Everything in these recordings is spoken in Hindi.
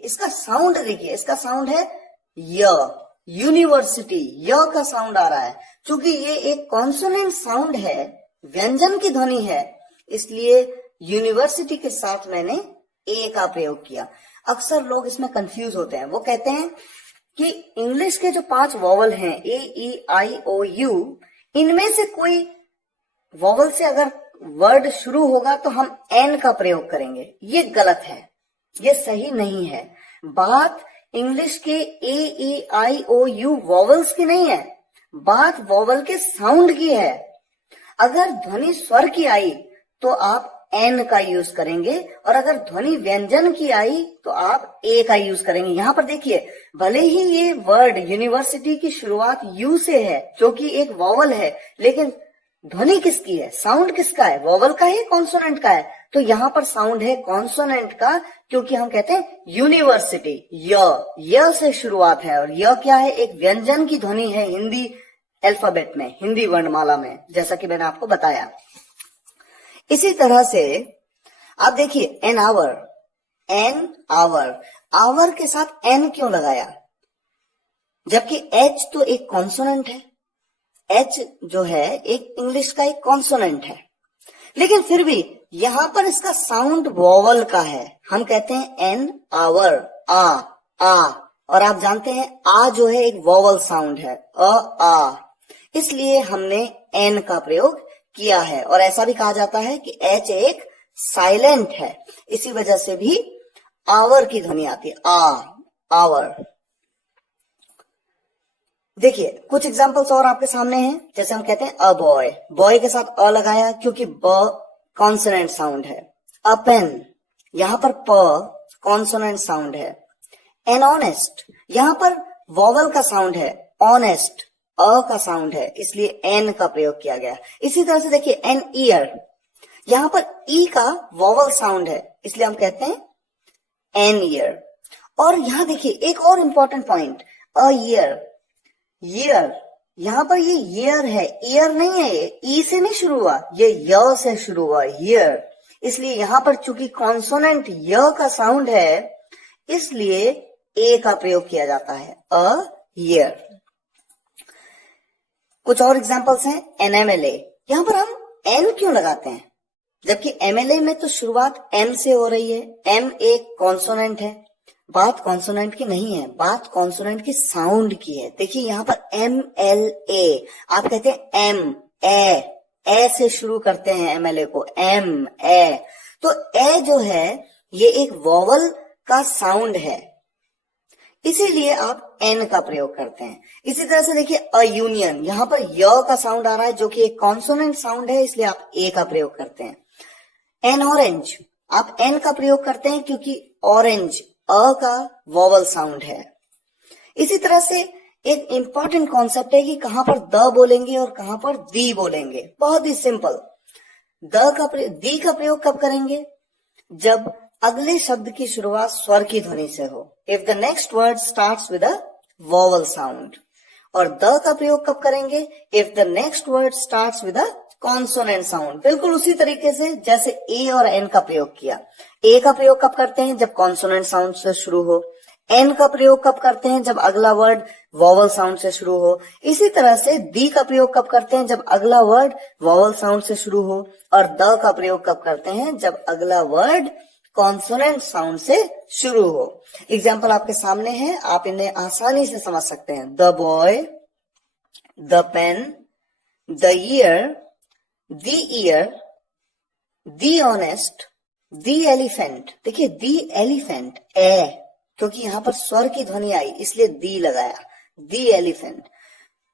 इसका साउंड देखिए, इसका साउंड है य, यूनिवर्सिटी, य का साउंड आ रहा है। क्योंकि ये एक कॉन्सोनेंट साउंड है, व्यंजन की ध्वनि है, इसलिए यूनिवर्सिटी के साथ मैंने ए का प्रयोग किया। अक्सर लोग इसमें कंफ्यूज होते हैं, वो कहते हैं कि इंग्लिश के जो 5 वॉवल हैं ए ई आई ओ यू, इनमें से कोई वॉवल से अगर वर्ड शुरू होगा तो हम एन का प्रयोग करेंगे। ये गलत है, ये सही नहीं है। बात इंग्लिश के ए ई आई ओ यू वॉवल्स की नहीं है, बात वॉवल के साउंड की है। अगर ध्वनि स्वर की आई तो आप एन का यूज करेंगे, और अगर ध्वनि व्यंजन की आई तो आप ए का यूज करेंगे। यहां पर देखिए, भले ही ये वर्ड यूनिवर्सिटी की शुरुआत यू से है जो कि एक वॉवल है, लेकिन ध्वनि किसकी है, साउंड किसका है, वॉवल का है, कॉन्सोनेंट का है? तो यहां पर साउंड है कॉन्सोनेंट का, क्योंकि हम कहते हैं यूनिवर्सिटी, य से शुरुआत है, और य क्या है, एक व्यंजन की ध्वनि है हिंदी अल्फाबेट में, हिंदी वर्णमाला में, जैसा कि मैंने आपको बताया। इसी तरह से आप देखिए एन आवर, आवर के साथ एन क्यों लगाया, जबकि एच तो एक कॉन्सोनेंट है, एच जो है एक इंग्लिश का एक कॉन्सोनेंट है, लेकिन फिर भी यहां पर इसका साउंड वॉवल का है। हम कहते हैं एन आवर, आ, और आप जानते हैं आ जो है एक वॉवल साउंड है, आ, इसलिए हमने एन का प्रयोग किया है। और ऐसा भी कहा जाता है कि एच एक साइलेंट है, इसी वजह से भी आवर की ध्वनि आती है, आवर। देखिए कुछ एग्जांपल्स और आपके सामने हैं, जैसे हम कहते हैं अ बॉय, बॉय के साथ अ लगाया क्योंकि ब कॉन्सोनेंट साउंड है। अ पेन, यहां पर प कॉन्सोनेंट साउंड है। एन ऑनेस्ट, यहां पर वॉवल का साउंड है, ऑनेस्ट अ का साउंड है, इसलिए एन का प्रयोग किया गया। इसी तरह से देखिए एन ईयर, यहां पर ई का वॉवल साउंड है, इसलिए हम कहते हैं एन ईयर। और यहां देखिए एक और important point, a year, year, यहां पर ये ईयर है, ईयर नहीं है, ये ई से नहीं शुरू हुआ, ये य से शुरू हुआ, ईयर। इसलिए यहां पर चूंकि कॉन्सोनेंट य का साउंड है, इसलिए ए का प्रयोग किया जाता है, अ ईयर। कुछ और एग्जांपल्स हैं, एनएमएलए, यहां पर हम एन क्यों लगाते हैं, जबकि एमएलए में तो शुरुआत एम से हो रही है, एम एक कॉन्सोनेंट है। बात कॉन्सोनेंट की नहीं है, बात कॉन्सोनेंट की साउंड की है। देखिए यहां पर एम एल ए, आप कहते हैं एम ए से शुरू करते हैं एमएलए को, एम ए, तो ए जो है ये एक वॉवल का साउंड है, इसीलिए आप एन का प्रयोग करते हैं। इसी तरह से देखिए अ यूनियन, यहां पर य का साउंड आ रहा है जो कि एक कॉन्सोनेंट साउंड है, इसलिए आप ए का प्रयोग करते हैं। एन ऑरेंज, आप एन का प्रयोग करते हैं क्योंकि ऑरेंज अ का वॉवल साउंड है। इसी तरह से एक इंपॉर्टेंट कॉन्सेप्ट है कि कहां पर द बोलेंगे और कहां पर दी बोलेंगे। बहुत ही सिंपल, दी का प्रयोग कब करेंगे, जब अगले शब्द की शुरुआत स्वर की ध्वनि से हो, if the next word starts with a vowel sound. और द का प्रयोग कब करेंगे, if the next word starts with a consonant sound. बिल्कुल उसी तरीके से जैसे ए और एन का प्रयोग किया। ए का प्रयोग कब करते हैं, जब कॉन्सोनेंट साउंड से शुरू हो। एन का प्रयोग कब करते हैं, जब अगला वर्ड वॉवल साउंड से शुरू हो। इसी तरह से दी का प्रयोग कब करते हैं, जब अगला वर्ड वॉवल साउंड से शुरू हो। और द का प्रयोग कब करते हैं, जब अगला वर्ड कॉन्सोनेंट साउंड से शुरू हो। एग्जाम्पल आपके सामने है, आप इन्हें आसानी से समझ सकते हैं। The boy, the pen, the ear, the ear, the honest, the elephant. देखिए द एलिफेंट ए, क्योंकि यहां पर स्वर की ध्वनि आई इसलिए दी लगाया, द एलिफेंट।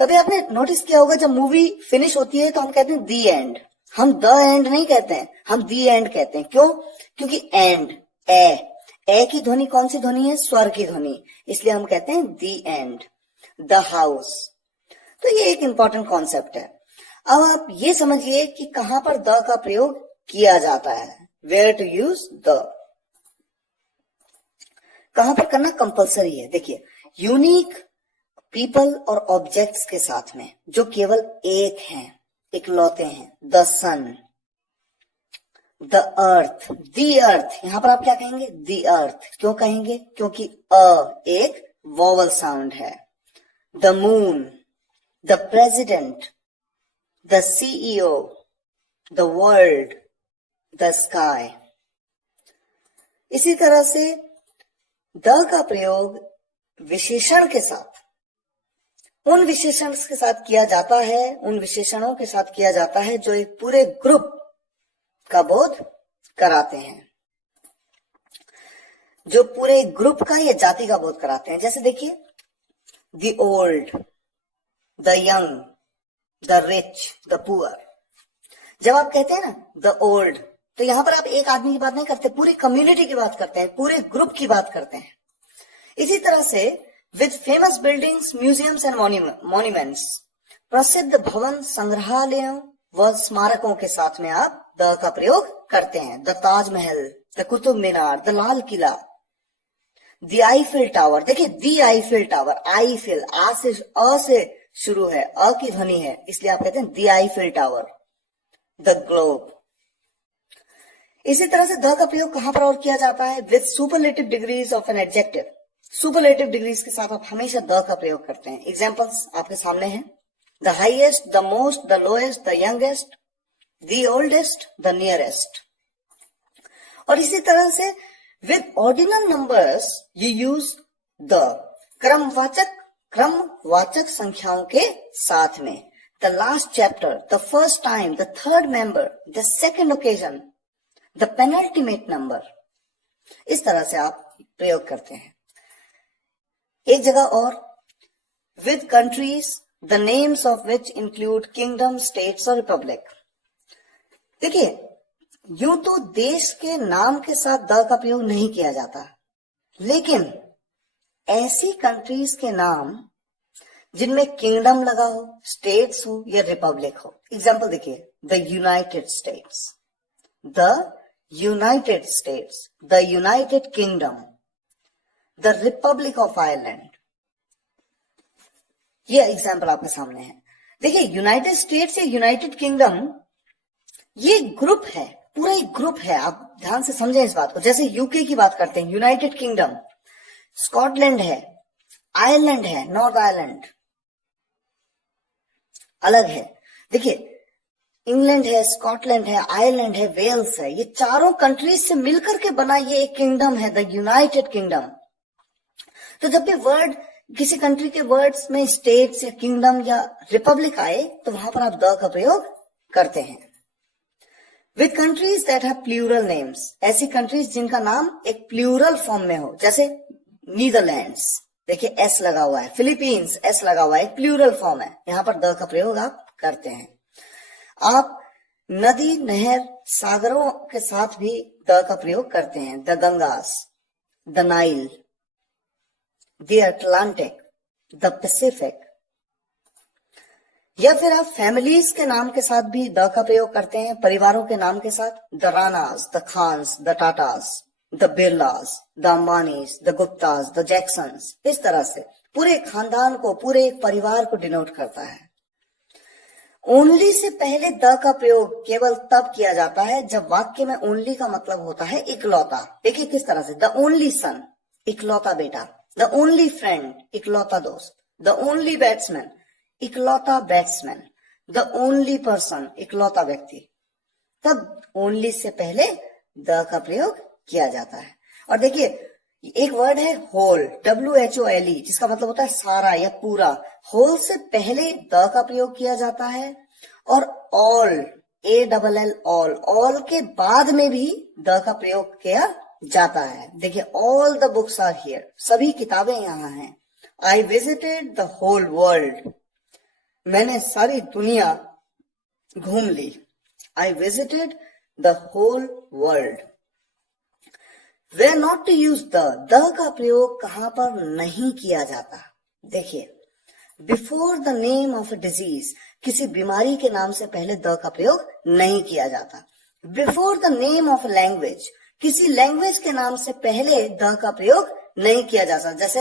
कभी आपने नोटिस किया होगा जब मूवी फिनिश होती है तो हम कहते हैं दी एंड, हम द एंड नहीं कहते हैं, हम दी एंड कहते हैं। क्यों, क्योंकि एंड ए की ध्वनि कौन सी ध्वनि है, स्वर की ध्वनि, इसलिए हम कहते हैं दी एंड। द हाउस, तो ये एक इंपॉर्टेंट कॉन्सेप्ट है। अब आप ये समझिए कि कहां पर द का प्रयोग किया जाता है, वेयर टू यूज द, कहां पर करना कंपलसरी है। देखिए यूनिक पीपल और ऑब्जेक्ट्स के साथ में जो केवल एक हैं, इकलौते हैं, द सन, द अर्थ, दी अर्थ, यहां पर आप क्या कहेंगे? दी अर्थ। क्यों कहेंगे? क्योंकि अ एक वॉवल साउंड है। The moon, the president, the CEO, the world, the sky. इसी तरह से द का प्रयोग विशेषण के साथ, उन विशेषण के साथ किया जाता है, उन विशेषणों के साथ किया जाता है जो एक पूरे ग्रुप का बोध कराते हैं, जो पूरे ग्रुप का या जाति का बोध कराते हैं। जैसे देखिए, the old, the young, the rich, the poor. जब आप कहते हैं ना द ओल्ड, तो यहां पर आप एक आदमी की बात नहीं करते, पूरी कम्युनिटी की बात करते हैं, पूरे ग्रुप की बात करते हैं। इसी तरह से with famous buildings, museums and monuments, प्रसिद्ध भवन, संग्रहालयों व स्मारकों के साथ में आप द का प्रयोग करते हैं। The Taj Mahal, the Qutub Minar, the Lal Qila, the Eiffel tower. देखिए, द आईफिल टावर, आईफिल, अ से शुरू है, अ की ध्वनि है, इसलिए आप कहते हैं the Eiffel tower. The globe. इसी तरह से द का प्रयोग कहां पर और किया जाता है? With superlative degrees of an adjective. Superlative degrees के साथ आप हमेशा द का प्रयोग करते हैं। एग्जाम्पल्स आपके सामने हैं। The highest, the most, the lowest, the youngest, the oldest, the nearest. और इसी तरह से with ordinal numbers you use the, क्रमवाचक संख्याओं के साथ में। The last chapter, the first time, the third member, the second occasion, the penultimate number. इस तरह से आप प्रयोग करते हैं। एक जगह और, with countries the names of which include kingdom, states और रिपब्लिक। देखिए, यूं तो देश के नाम के साथ द का प्रयोग नहीं किया जाता, लेकिन ऐसी कंट्रीज के नाम जिनमें किंगडम लगा हो, स्टेट्स हो या रिपब्लिक हो। एग्जाम्पल देखिए, the United states, the United states, the United kingdom, the Republic of Ireland. ये एग्जाम्पल आपके सामने है। देखिए, यूनाइटेड स्टेट्स या यूनाइटेड किंगडम ये ग्रुप है, पूरा एक ग्रुप है। आप ध्यान से समझें इस बात को। जैसे यूके की बात करते हैं, यूनाइटेड किंगडम, स्कॉटलैंड है, आयरलैंड है, नॉर्थ आयरलैंड अलग है। देखिए, इंग्लैंड है, स्कॉटलैंड है, आयरलैंड है, वेल्स है, ये चारों कंट्रीज से मिलकर के बना ये एक किंगडम है, द यूनाइटेड किंगडम। तो जब भी वर्ड, किसी कंट्री के वर्ड्स में स्टेट्स या किंगडम या रिपब्लिक आए, तो वहां पर आप द का प्रयोग करते हैं। With countries that have plural names, ऐसी कंट्रीज जिनका नाम एक प्लूरल फॉर्म में हो, जैसे नीदरलैंड्स, देखिए एस लगा हुआ है, फिलीपींस एस लगा हुआ है, एक प्लूरल फॉर्म है, यहां पर द का प्रयोग आप करते हैं। आप नदी, नहर, सागरों के साथ भी द का प्रयोग करते हैं। The Gangas, the Nile, the Atlantic, the Pacific. या फिर आप फैमिलीज के नाम के साथ भी द का प्रयोग करते हैं, परिवारों के नाम के साथ। The Ranas, the Khans, the Tatas, the Birlas, the Ambanis, the Guptas, the Jacksons. इस तरह से पूरे खानदान को, पूरे एक परिवार को डिनोट करता है। ओनली से पहले द का प्रयोग केवल तब किया जाता है जब वाक्य में ओनली का मतलब होता है इकलौता। देखिए किस तरह से, द ओनली सन, इकलौता बेटा, द ओनली फ्रेंड, इकलौता दोस्त, द ओनली बैट्समैन, इकलौता बैट्समैन, द ओनली पर्सन, इकलौता व्यक्ति। तब ओनली से पहले द का प्रयोग किया जाता है। और देखिए, एक वर्ड है होल, WHOLE, जिसका मतलब होता है सारा या पूरा। होल से पहले द का प्रयोग किया जाता है, और ऑल, ALL, ऑल के बाद में भी द का प्रयोग किया जाता है। देखिए, all the books are here, सभी किताबें यहां हैं। I visited the whole world, मैंने सारी दुनिया घूम ली। I visited the whole world. Way not to use the का प्रयोग कहां पर नहीं किया जाता? देखिए, before the name of a disease, किसी बीमारी के नाम से पहले द का प्रयोग नहीं किया जाता। Before the name of language, किसी लैंग्वेज के नाम से पहले द का प्रयोग नहीं किया जाता। जैसे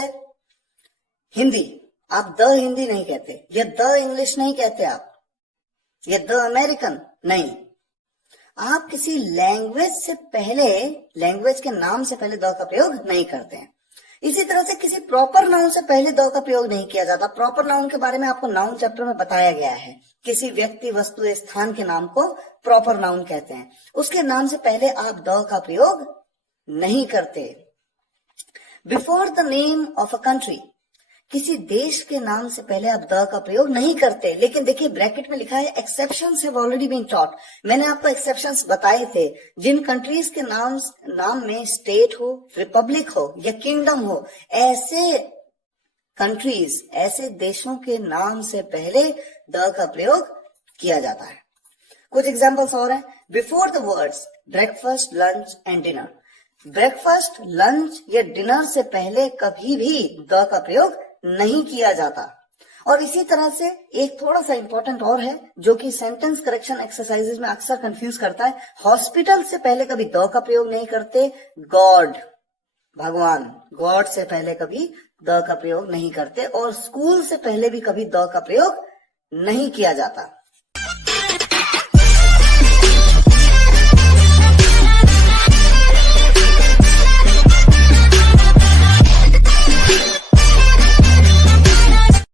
हिंदी, आप द हिंदी नहीं कहते, या द इंग्लिश नहीं कहते आप, या द अमेरिकन नहीं। आप किसी लैंग्वेज से पहले, लैंग्वेज के नाम से पहले द का प्रयोग नहीं करते हैं। इसी तरह से किसी प्रॉपर नाउन से पहले द का प्रयोग नहीं किया जाता। प्रॉपर नाउन के बारे में आपको नाउन चैप्टर में बताया गया है। किसी व्यक्ति, वस्तु या स्थान के नाम को प्रॉपर नाउन कहते हैं। उसके नाम से पहले आप द का प्रयोग नहीं करते। Before the name of a country, किसी देश के नाम से पहले आप द का प्रयोग नहीं करते। लेकिन देखिए ब्रैकेट में लिखा है exceptions have already been taught. मैंने आपको एक्सेप्शंस बताए थे। जिन कंट्रीज के नाम में स्टेट हो, रिपब्लिक हो या किंगडम हो, ऐसे कंट्रीज, ऐसे देशों के नाम से पहले द का प्रयोग किया जाता है। कुछ एग्जांपल्स और हैं। Before the words breakfast, lunch and dinner, breakfast, lunch या डिनर से पहले कभी भी द का प्रयोग नहीं किया जाता। और इसी तरह से एक थोड़ा सा इंपॉर्टेंट और है जो कि सेंटेंस करेक्शन एक्सरसाइजेज में अक्सर कंफ्यूज करता है। हॉस्पिटल से पहले कभी द का प्रयोग नहीं करते। गॉड, भगवान, गॉड से पहले कभी द का प्रयोग नहीं करते। और स्कूल से पहले भी कभी द का प्रयोग नहीं किया जाता।